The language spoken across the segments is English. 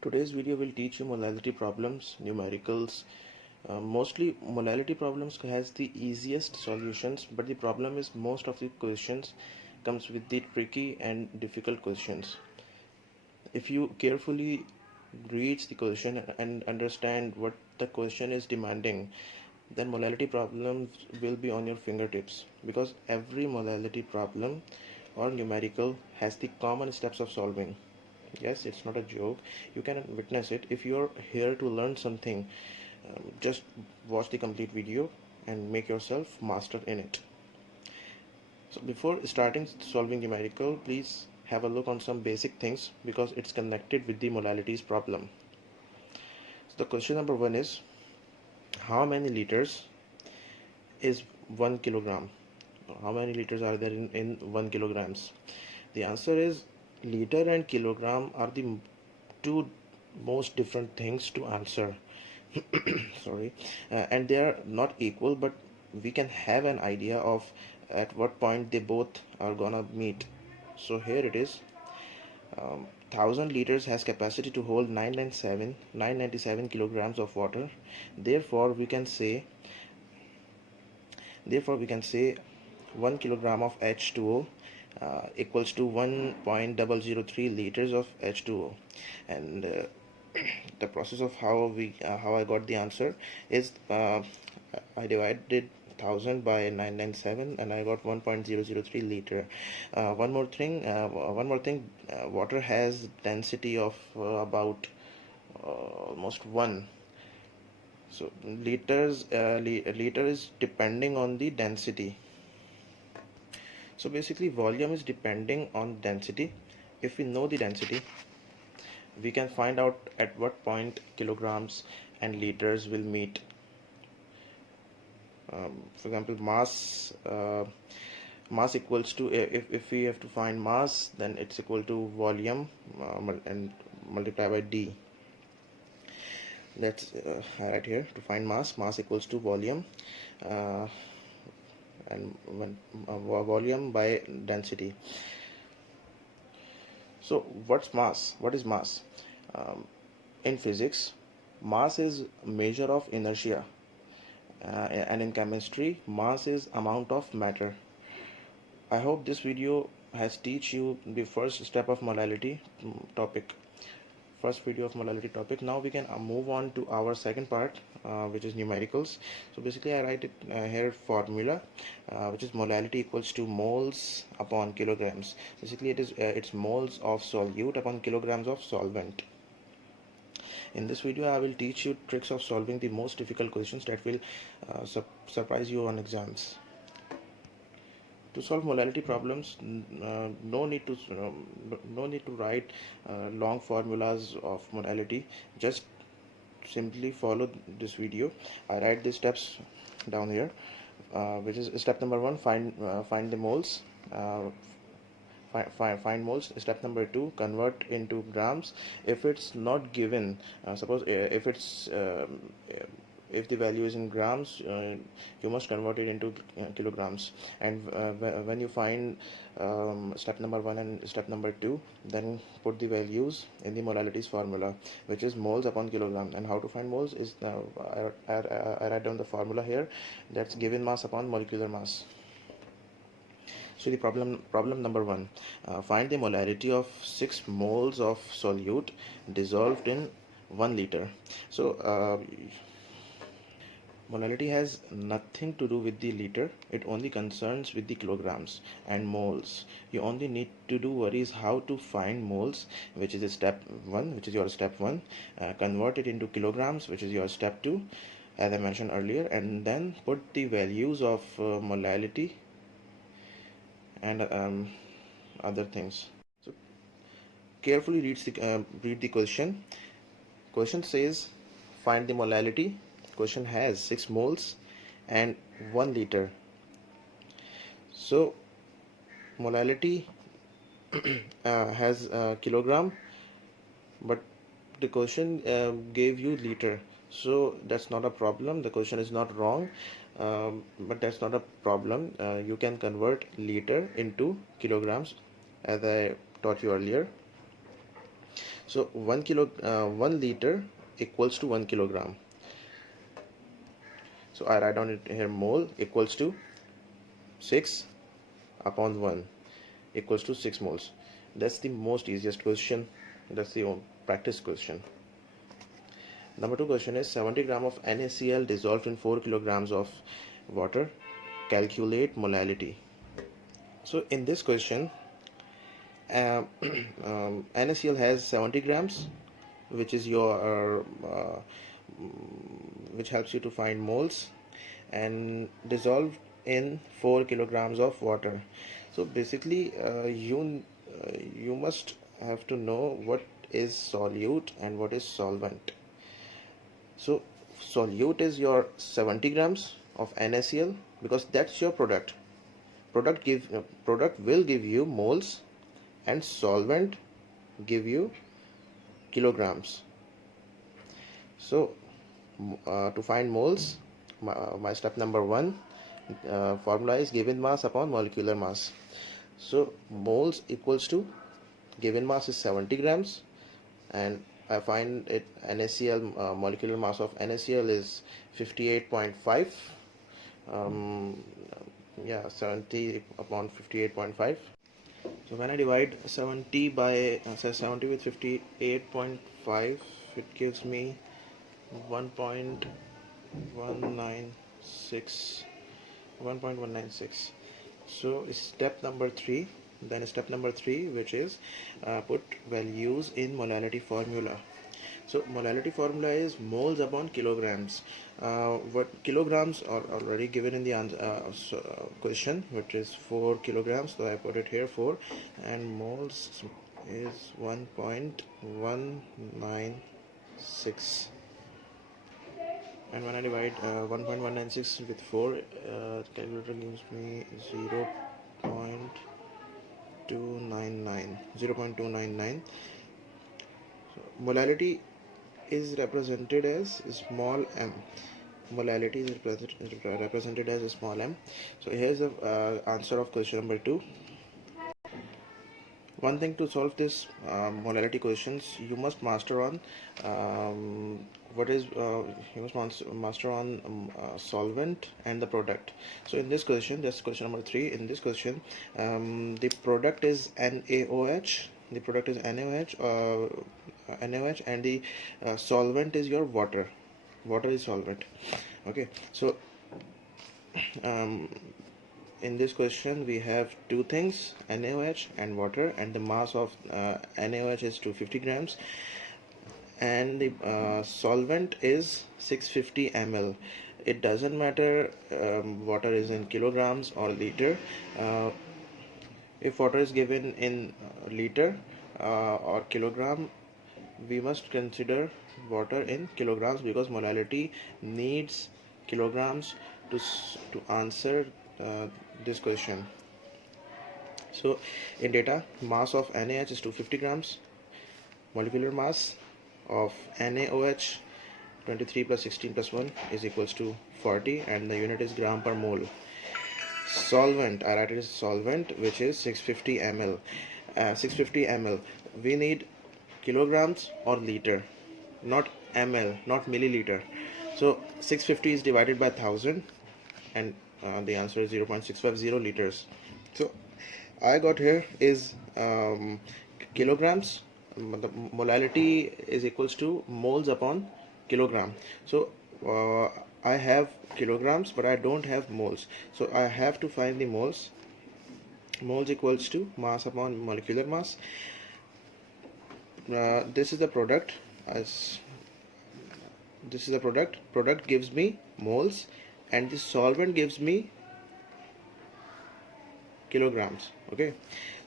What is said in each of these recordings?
Today's video will teach you molality problems, numericals. Mostly molality problems has the easiest solutions, but the problem is most of the questions comes with the tricky and difficult questions. If you carefully read the question and understand what the question is demanding, then molality problems will be on your fingertips, because every molality problem or numerical has the common steps of solving. Yes, it's not a joke. You can witness it. If you're here to learn something, just watch the complete video and make yourself master in it. So before starting solving numerical, please have a look on some basic things, because it's connected with the molalities problem. So the question number 1 is, how many liters is 1 kilogram? How many liters are there in 1 kilograms? The answer is, liter and kilogram are the two most different things to answer. Sorry. And they are not equal, but we can have an idea of at what point they both are gonna meet. So here it is. 1000 liters has capacity to hold 997 kilograms of water. Therefore we can say 1 kilogram of H2O equals to 1.003 liters of H2O. And the process of how I got the answer is, I divided 1000 by 997 and I got 1.003 liter. One more thing, water has density of about almost 1. So liter is depending on the density. So basically volume is depending on density. If we know the density, we can find out at what point kilograms and liters will meet. For example, mass equals to, if we have to find mass, then it's equal to volume and multiply by d. Let's highlight here. To find mass equals to volume and volume by density. So what's mass? What is mass? In physics, mass is measure of inertia, and in chemistry, mass is amount of matter. I hope this video has teach you the first step of molality topic. First video of molality topic. Now we can move on to our second part, which is numericals. So basically I write it here formula, which is molality equals to moles upon kilograms. Basically it is it's moles of solute upon kilograms of solvent. In this video I will teach you tricks of solving the most difficult questions that will surprise you on exams. To solve molality problems, no need to write long formulas of molality. Just simply follow this video. I write the steps down here, which is step number 1, find the moles. Find moles. Step number 2, convert into grams. If it's not given, suppose if the value is in grams, you must convert it into kilograms. And when you find step number 1 and step number 2, then put the values in the molalities formula, which is moles upon kilogram. And how to find moles is, I write down the formula here. That's given mass upon molecular mass. So the problem number 1, find the molarity of 6 moles of solute dissolved in 1 liter. So molality has nothing to do with the liter. It only concerns with the kilograms and moles. You only need to do worries how to find moles, which is step 1, which is your step 1. Convert it into kilograms, which is your step 2, as I mentioned earlier, and then put the values of molality and other things. So carefully read the question. Question says find the molality. Question has 6 moles and 1 liter. So molality has kilogram, but the question gave you liter. So that's not a problem. The question is not wrong, but that's not a problem. You can convert liter into kilograms, as I taught you earlier. So 1 liter equals to 1 kilogram. So I write down it here, mole equals to 6 upon 1 equals to 6 moles. That's the most easiest question. That's the practice question. Number 2 question is 70 gram of NaCl dissolved in 4 kilograms of water. Calculate molality. So in this question, NaCl has 70 grams, which is your which helps you to find moles, and dissolved in 4 kilograms of water. So basically, you must have to know what is solute and what is solvent. So solute is your 70 grams of NaCl, because that's your product. Product will give you moles, and solvent give you kilograms. So to find moles, my step number 1 formula is given mass upon molecular mass. So moles equals to, given mass is 70 grams, and I find it NaCl, molecular mass of NaCl is 58.5. 70 upon 58.5. So when I divide 70 by 70 with 58.5, it gives me 1.196. So step number 3. Then step number 3, which is put values in molality formula. So molality formula is moles upon kilograms. What kilograms are already given in the question, which is 4 kilograms. So I put it here 4, and moles is 1.196. And when I divide 1.196 with 4, calculator gives me 0.299. So molality is represented as small m. Molality is represented as a small m. So here's the answer of question number 2. One thing to solve this molality questions, you must master on solvent and the product. So in this question, that's question number 3. In this question, the product is NaOH. The product is NaOH, and the solvent is your water. Water is solvent. Okay. So in this question we have two things, NaOH and water, and the mass of NaOH is 250 grams, and the solvent is 650 ml. It doesn't matter water is in kilograms or liter. If water is given in liter or kilogram, we must consider water in kilograms, because molality needs kilograms to answer this question. So in data, mass of NaH is 250 grams, molecular mass of NaOH 23 plus 16 plus 1 is equals to 40, and the unit is gram per mole. Solvent, I write it as solvent, which is 650 ml. 650 ml. We need kilograms or liter, not ml, not milliliter. So 650 is divided by 1000, and the answer is 0.650 liters. So I got here is kilograms. The molality is equals to moles upon kilogram. So I have kilograms, but I don't have moles. So I have to find the moles. Moles equals to mass upon molecular mass. This is the product. This is the product. Product gives me moles, and the solvent gives me kilograms. Okay.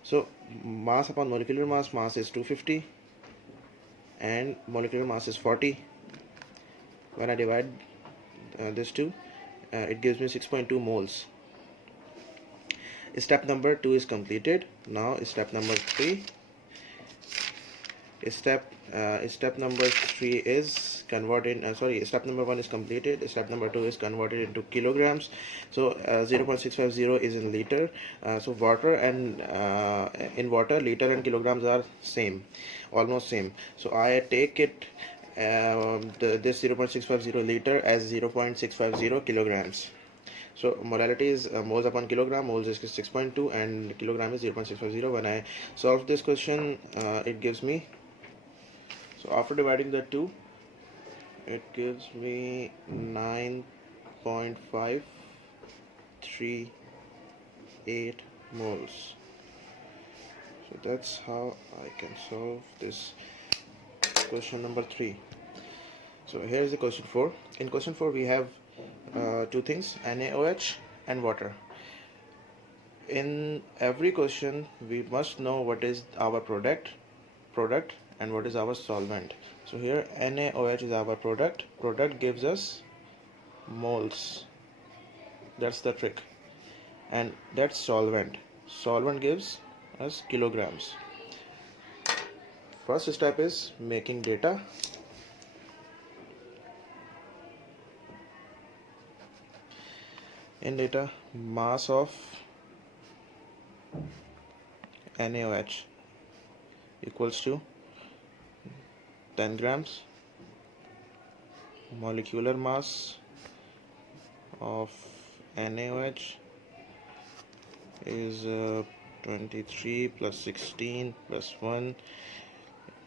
So mass upon molecular mass, mass is 250 and molecular mass is 40. When I divide this two, it gives me 6.2 moles. Step number 2 is completed. Now step number 3. Step number 3 is converted, step number 1 is completed. Step number 2 is converted into kilograms. So 0.650 is in liter. So water and in water, liter and kilograms are same, almost same. So I take it this 0.650 liter as 0.650 kilograms. So molality is moles upon kilogram. Moles is 6.2 and kilogram is 0.650. When I solve this question, it gives me, so after dividing the two, it gives me 9.538 moles. So that's how I can solve this question number 3. So here's the question 4. In question 4 we have two things, NaOH and water. In every question we must know what is our product and what is our solvent. So here NaOH is our product gives us moles, that's the trick, and that's solvent gives us kilograms. First step is making data. In data, mass of NaOH equals to 10 grams. Molecular mass of NaOH is 23 plus 16 plus 1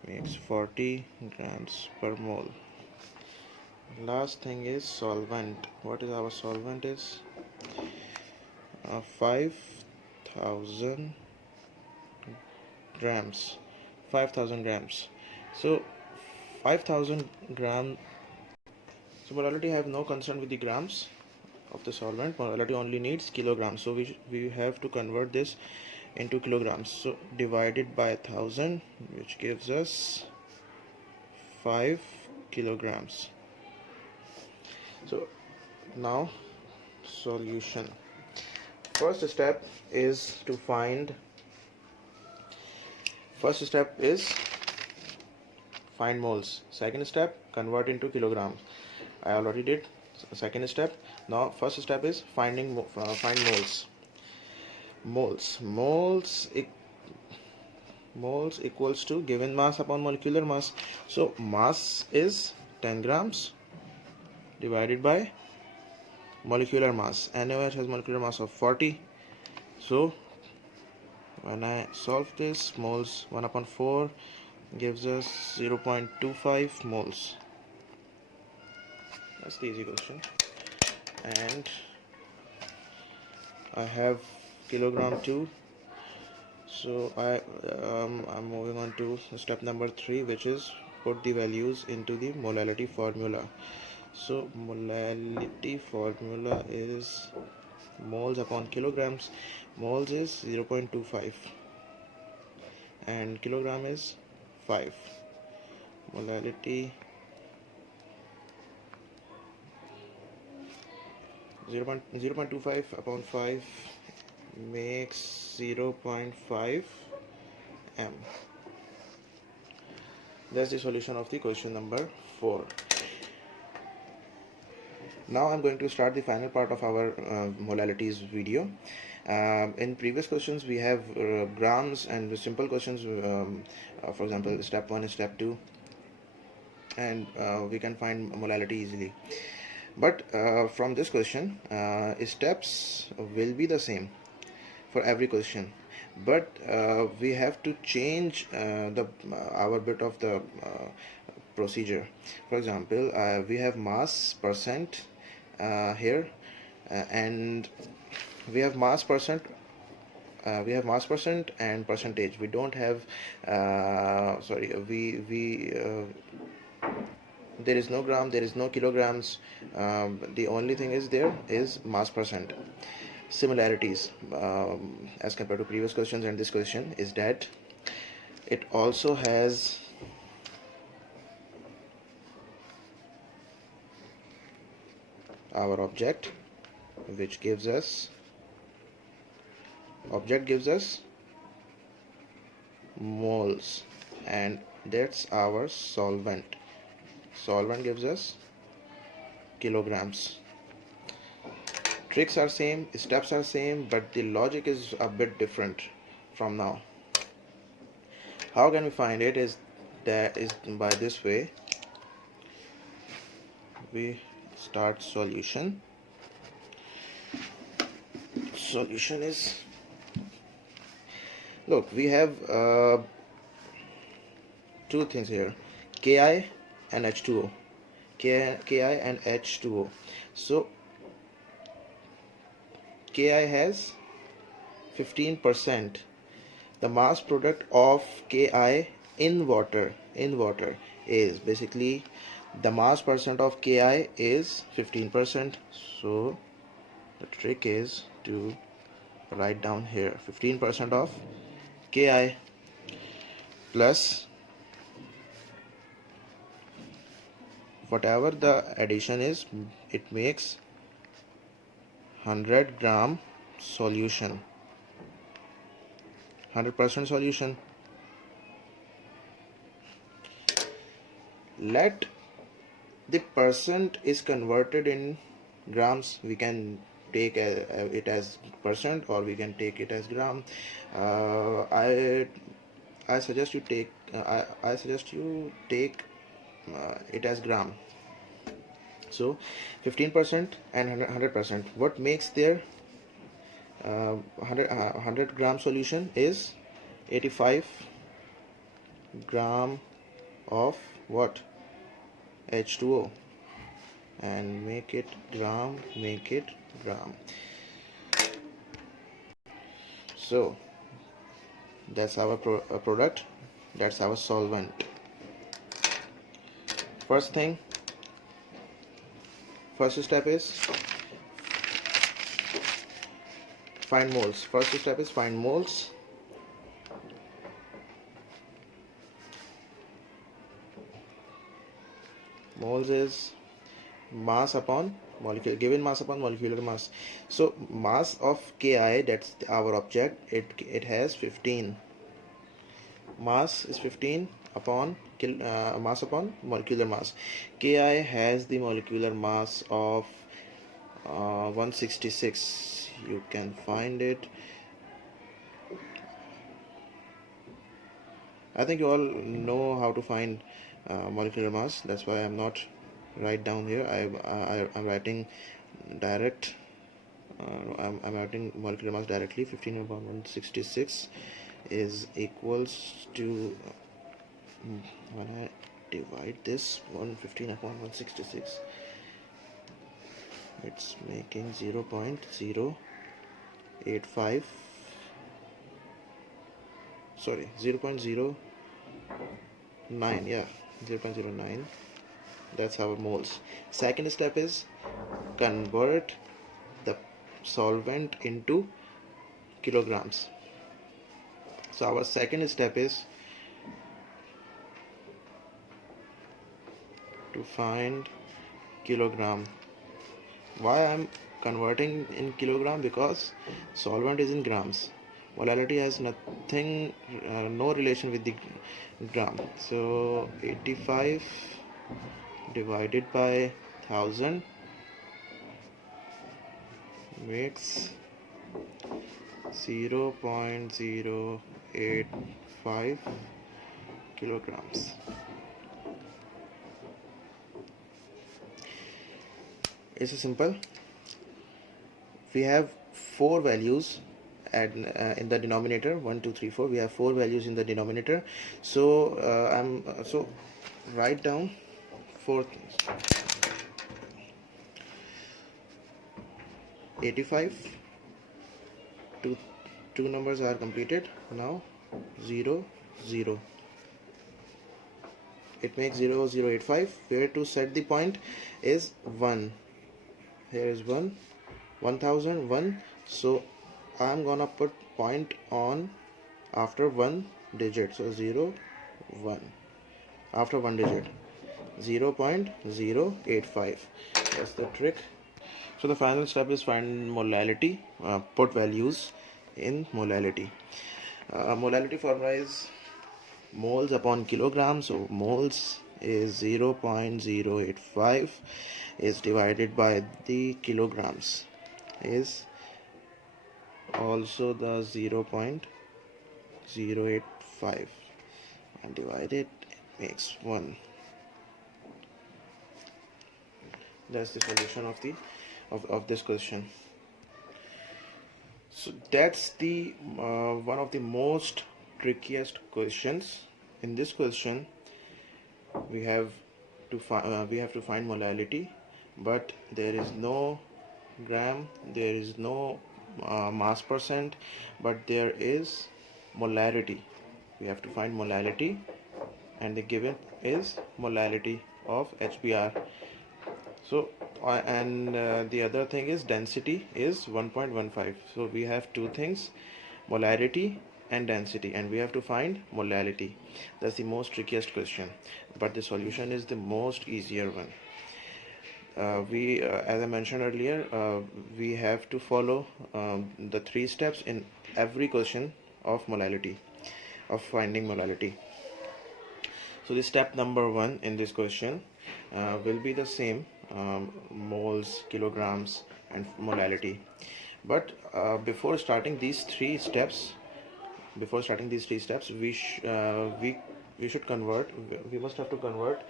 makes 40 grams per mole. Last thing is solvent. What is our solvent? Is 5,000 grams. 5,000 grams. So 5,000 gram. So molality have no concern with the grams of the solvent. Molality only needs kilograms. So we have to convert this into kilograms. So divided by 1,000, which gives us 5 kilograms. So now solution. First step is find moles. Second step, convert into kilograms. I already did second step. Now first step is find moles. Moles equals to given mass upon molecular mass. So mass is 10 grams divided by molecular mass. NaOH has molecular mass of 40. So when I solve this, moles 1 upon 4 gives us 0.25 moles. That's the easy question. And I have kilogram 2. So I'm moving on to step number 3, which is put the values into the molality formula. So molality formula is moles upon kilograms. Moles is 0.25 and kilogram is 5. Molality 0.25 upon 5 makes 0.5 m. That's the solution of the question number 4. Now I'm going to start the final part of our molalities video. In previous questions we have grams and the simple questions, for example step 1 and step 2, and we can find molality easily. But from this question, steps will be the same for every question, but we have to change our bit of the procedure. For example, we have mass percent here, and we have mass percent. We have mass percent and percentage. We don't have there is no gram, there is no kilograms. The only thing is there is mass percent. Similarities as compared to previous questions and this question is that it also has our object, which gives us moles, and That's our solvent. Solvent gives us kilograms. Tricks are same, steps are same, but the logic is a bit different from now. How can we find it? Is by this way. We start solution. Solution is, look, we have two things here, Ki and H2O. Ki and H2O. So Ki has 15%. The mass product of Ki in water is basically, the mass percent of Ki is 15%. So the trick is to write down here 15% of Ki plus whatever the addition is, it makes 100 gram solution, 100% solution. Let the percent is converted in grams. We can take it as percent, or we can take it as gram. I suggest you take it as gram. So 15% and 100%. What makes their 100 gram solution is 85 gram of what? H2O. And make it gram. So that's our product. That's our solvent. First step is find moles. Moles is mass upon molecule, given mass upon molecular mass. So mass of Ki, that's our object, it has 15. Mass is 15 upon mass upon molecular mass. Ki has the molecular mass of 166. You can find it. I think you all know how to find molecular mass. That's why I'm not write down here. I'm writing direct. I'm writing molecular mass directly. 15 upon 166 is equals to, when I divide this 115 upon 166, it's making 0.085, sorry, 0.09, yeah, 0.09. That's our moles. Second step is convert the solvent into kilograms. So our second step is to find kilogram. Why I'm converting in kilogram? Because solvent is in grams. Molality has nothing, no relation with the gram. So 85 divided by 1000 makes 0.085 kilograms. It's a simple. We have 4 values in the denominator. 1 2 3 4. We have 4 values in the denominator. So so write down 4 things. 85. Two numbers are completed. Now 0 0. It makes 0.085. Where to set the point is 1. Here is 1, 1000, 1. So I'm gonna put point on after 1 digit. So 0 1 after 1 digit, 0.085. That's the trick. So the final step is find molality. Put values in molality. Molality formula is moles upon kilograms. So moles is 0.085 is divided by the kilograms is also the 0.085 and divided makes 1. That's the solution of the of this question. So that's the one of the most trickiest questions. In this question we have to find molality, but there is no gram, there is no mass percent, but there is molarity. We have to find molality, and the given is molality of HBr. So the other thing is density is 1.15. So we have two things, molarity and density, and we have to find molality. That's the most trickiest question, but the solution is the most easier one. As I mentioned earlier, we have to follow the 3 steps in every question of molality, of finding molality. So the step number 1 in this question will be the same, moles, kilograms, and molality. But before starting these 3 steps, we should convert. We must have to convert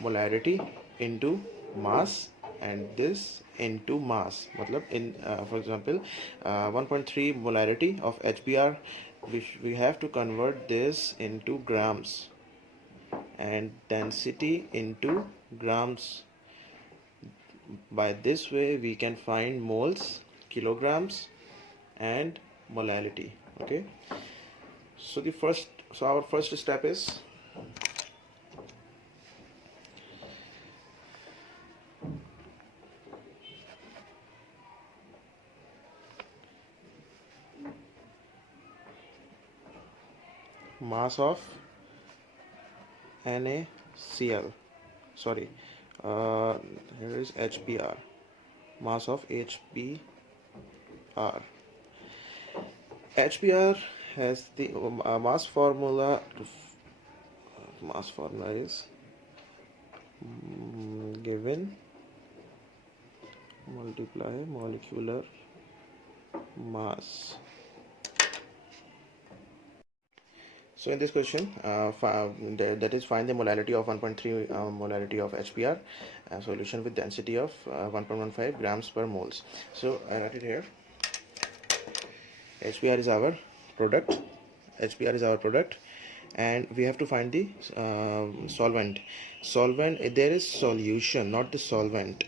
molarity into mass and this into mass. Matlab in for example, 1.3 molarity of HBr, we have to convert this into grams, and density into grams. By this way we can find moles, kilograms, and molality. Okay, so our first step is mass of NaCl. Sorry, here is HBr, mass of HBr. HBr has the mass formula. Mass formula is given multiply molecular mass. So in this question, that is find the molality of 1.3 molality of HBr, solution with density of 1.15 grams per moles. So I write it here. HBr is our product. And we have to find the solvent. There is solution, not the solvent.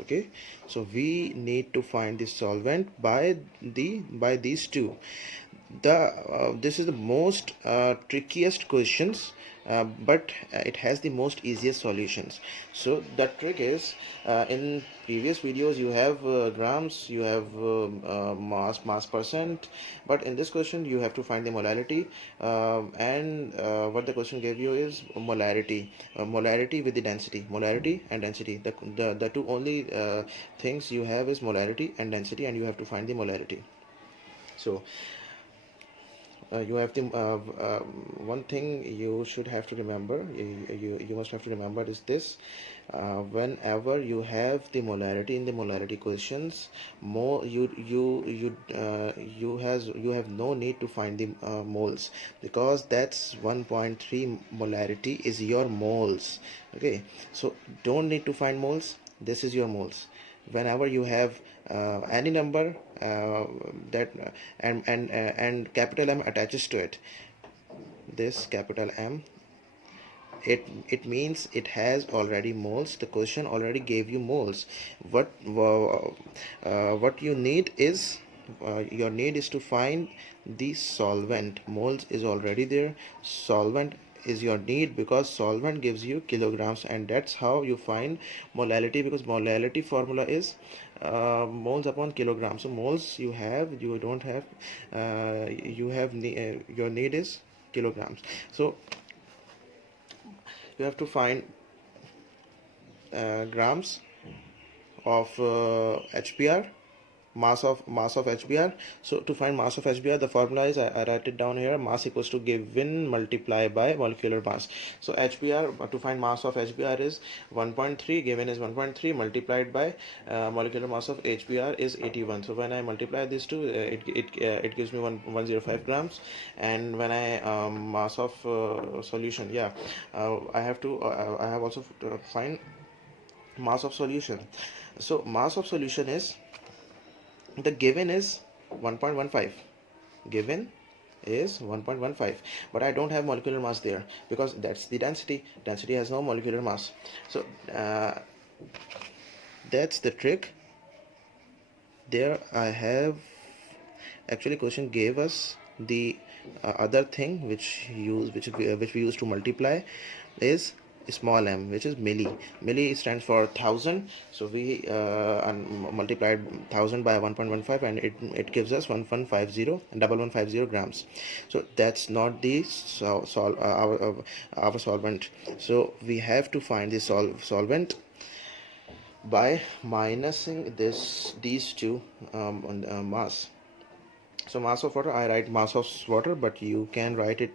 Okay, so we need to find the solvent by these two. This is the most trickiest questions, but it has the most easiest solutions. So the trick is, in previous videos you have grams, you have mass percent, but in this question you have to find the molality, and what the question gave you is molarity, molarity with the density, molarity and density. The two only things you have is molarity and density, and you have to find the molarity. So you have the one thing you should have to remember, you must have to remember is this: whenever you have the molarity in the molarity questions, you have no need to find the moles, because that's 1.3 molarity is your moles. Okay, so don't need to find moles. This is your moles. Whenever you have any number that and capital M attaches to it, this capital M, it means it has already moles. The question already gave you moles. What you need is your need is to find the solvent. Moles is already there, solvent is your need, because solvent gives you kilograms, and that's how you find molality, because molality formula is moles upon kilograms. So moles you have, you don't have, your need is kilograms. So you have to find grams of HBr mass of HBr. So to find mass of HBr, the formula is, I write it down here, mass equals to given multiply by molecular mass. So HBr, to find mass of HBr is 1.3, given is 1.3, multiplied by molecular mass of HBr is 81. So when I multiply these two, it gives me 105 grams. And when I mass of solution, I have also to find mass of solution. So mass of solution is, the given is 1.15, given is 1.15, but I don't have molecular mass there because that's the density has no molecular mass. So that's the trick. There I have, actually question gave us the other thing which we use to multiply is small m, which is milli stands for 1000. So we multiplied 1000 by 1.15 and it gives us 1150 grams. So that's not the our solvent. So we have to find the solvent by minusing these two mass. So mass of water, I write mass of water, but you can write it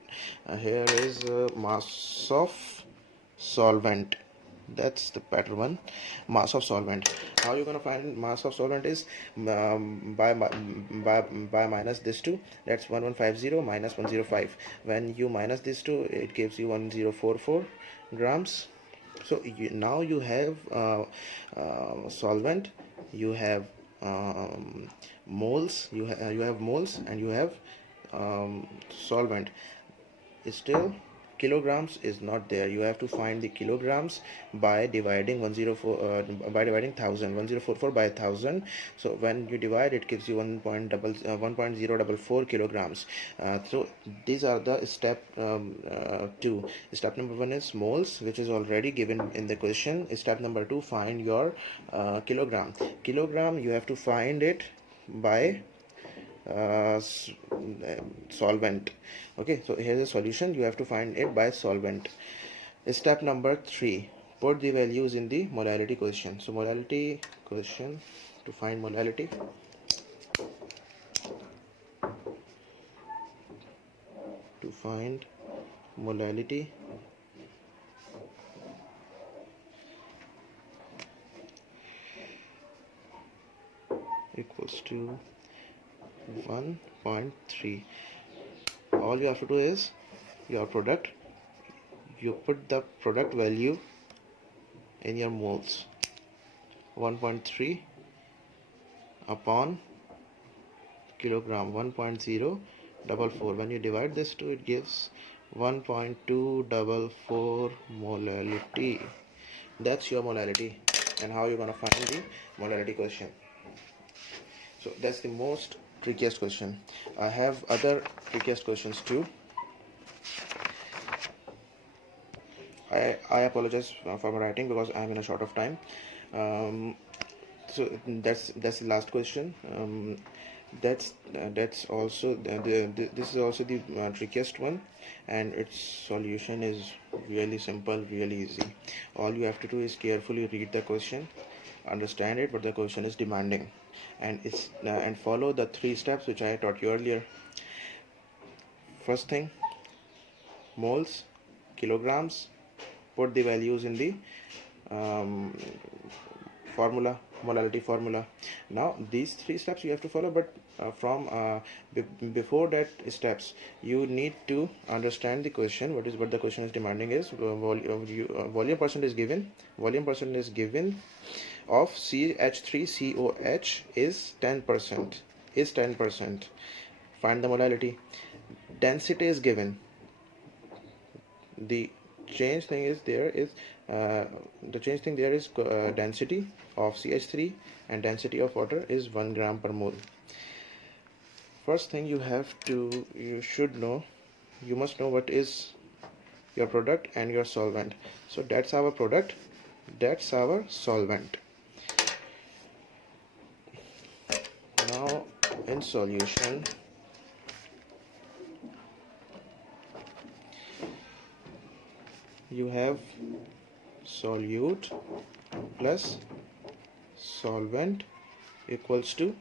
here is mass of solvent. That's the better one, mass of solvent. How you're gonna find mass of solvent is by minus this two. That's 1150 minus 105. When you minus this two, it gives you 1044 grams. So now you have solvent, you have moles, you have moles, and you have solvent. Still kilograms is not there. You have to find the kilograms by dividing 1044 by 1000. So when you divide, it gives you 1.044 kilograms. So these are the step 2. Step number 1 is moles, which is already given in the question. Step number 2, find your kilogram. You have to find it by solvent. Okay, so here's a solution. You have to find it by solvent. Step number 3, put the values in the molality question. So molality question, to find molality, equals to 1.3. All you have to do is your product, you put the product value in your moles, 1.3 upon kilogram, 1.044. When you divide this two, it gives 1.244 molality. That's your molality. And how you're gonna find the molality question. So that's the most trickiest question. I have other trickiest questions too. I apologize for my writing because I'm in a short of time. So that's the last question. That's also this is also the trickiest one, and its solution is really simple, really easy. All you have to do is carefully read the question, understand it, what the question is demanding, and follow the 3 steps which I taught you earlier. First thing, moles, kilograms, put the values in the formula, molality formula. Now these 3 steps you have to follow, but before that steps, you need to understand the question. What the question is demanding is volume percent is given. Volume percent is given of CH3COH is 10%. Find the molality. Density is given. The change thing is there is density of CH3 and density of water is 1 gram per mole. First thing you must know what is your product and your solvent. So that's our product, that's our solvent. Now in solution, you have solute plus solvent equals to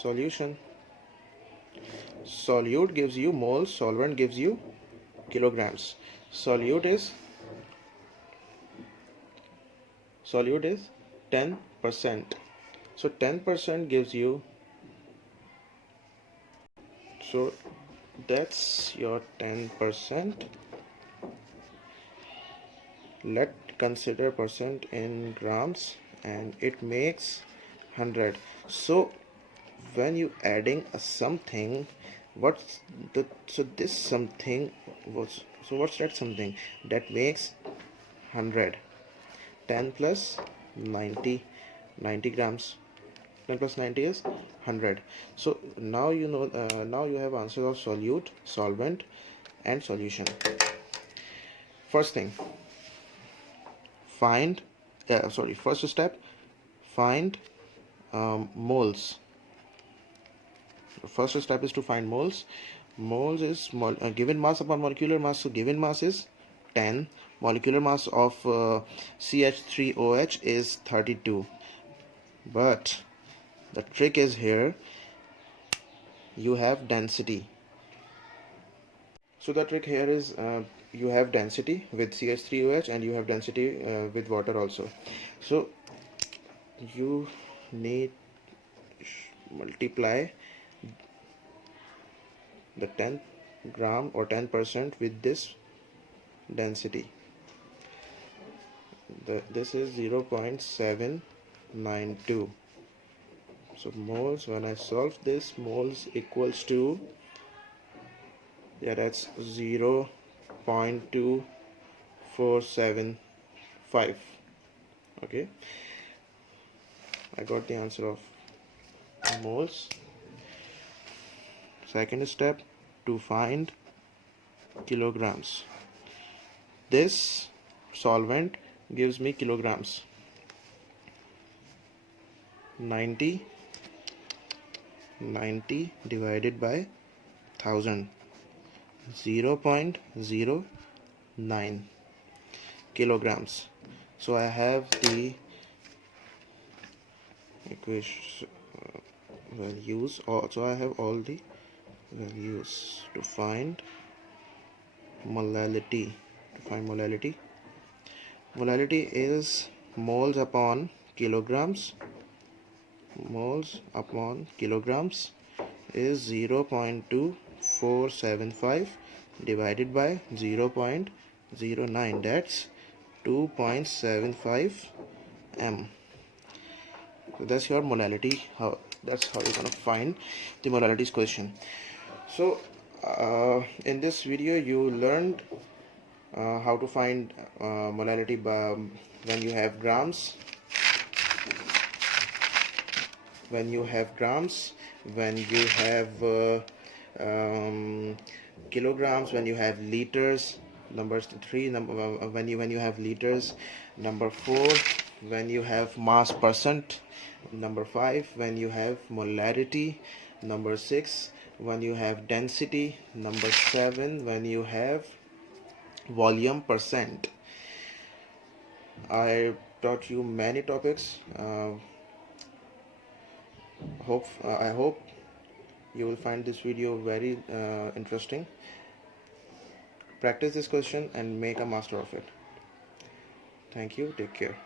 Solution. Solute gives you moles, solvent gives you kilograms. Solute is 10%. So 10% gives you, so that's your 10%. Let's consider percent in grams, and it makes 100. So when you adding a something, what's this something was, so what's that something that makes 100? 10 plus 90 grams. 10 plus 90 is 100. So now you know, now you have answers of solute, solvent and solution. First thing, find first step, find moles. The first step is to find moles. Moles is given mass upon molecular mass. So given mass is 10. Molecular mass of CH3OH is 32. But the trick is here, you have density. So the trick here is you have density with CH3OH and you have density with water also. So you need multiply the 10 gram or 10% with this density. This is 0.792. So moles, when I solve this, moles equals to, yeah, that's 0.2475. Okay, I got the answer of moles. Second step, to find kilograms. This solvent gives me kilograms. 90 divided by 1000, 0.09 kilograms. So I have the equation values, also I have all the values to find molality. Molality is moles upon kilograms. Moles upon kilograms is 0.2475 divided by 0.09, that's 2.75 m. So that's your molality. That's how you're gonna find the molalities question. So in this video you learned how to find molality when you have grams, when you have kilograms, when you have liters. Number 3, when you have liters. Number 4, when you have mass percent. Number 5, when you have molarity. Number 6, when you have density. Number 7, when you have volume percent. I taught you many topics. I hope you will find this video very interesting. Practice this question and make a master of it. Thank you. Take care.